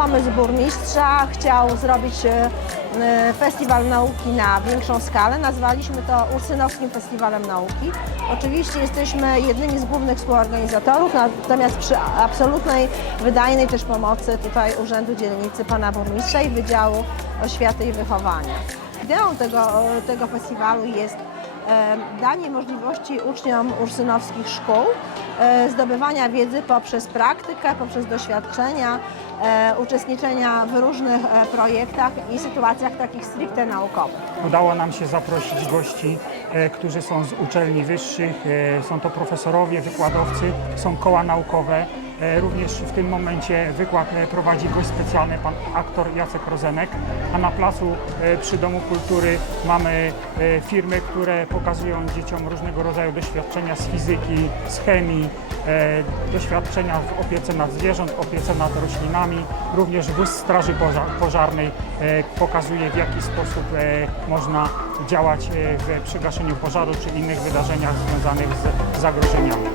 pomysł burmistrza, chciał zrobić e, e, festiwal nauki na większą skalę. Nazwaliśmy to Ursynowskim Festiwalem Nauki. Oczywiście jesteśmy jednymi z głównych współorganizatorów, natomiast przy absolutnej, wydajnej też pomocy tutaj Urzędu Dzielnicy Pana Burmistrza i Wydziału Oświaty i Wychowania. Ideą tego, tego festiwalu jest danie możliwości uczniom ursynowskich szkół e, zdobywania wiedzy poprzez praktykę, poprzez doświadczenia, e, uczestniczenia w różnych e, projektach i sytuacjach takich stricte naukowych. Udało nam się zaprosić gości, którzy są z uczelni wyższych, są to profesorowie, wykładowcy, są koła naukowe. E, Również w tym momencie wykład e, prowadzi gość specjalny, pan aktor Jacek Rozenek, a na placu e, przy Domu Kultury mamy firmy, które pokazują dzieciom różnego rodzaju doświadczenia z fizyki, z chemii, doświadczenia w opiece nad zwierząt, opiece nad roślinami. Również wóz Straży Poża- Pożarnej pokazuje w jaki sposób można działać w przygaszeniu pożaru czy innych wydarzeniach związanych z zagrożeniami.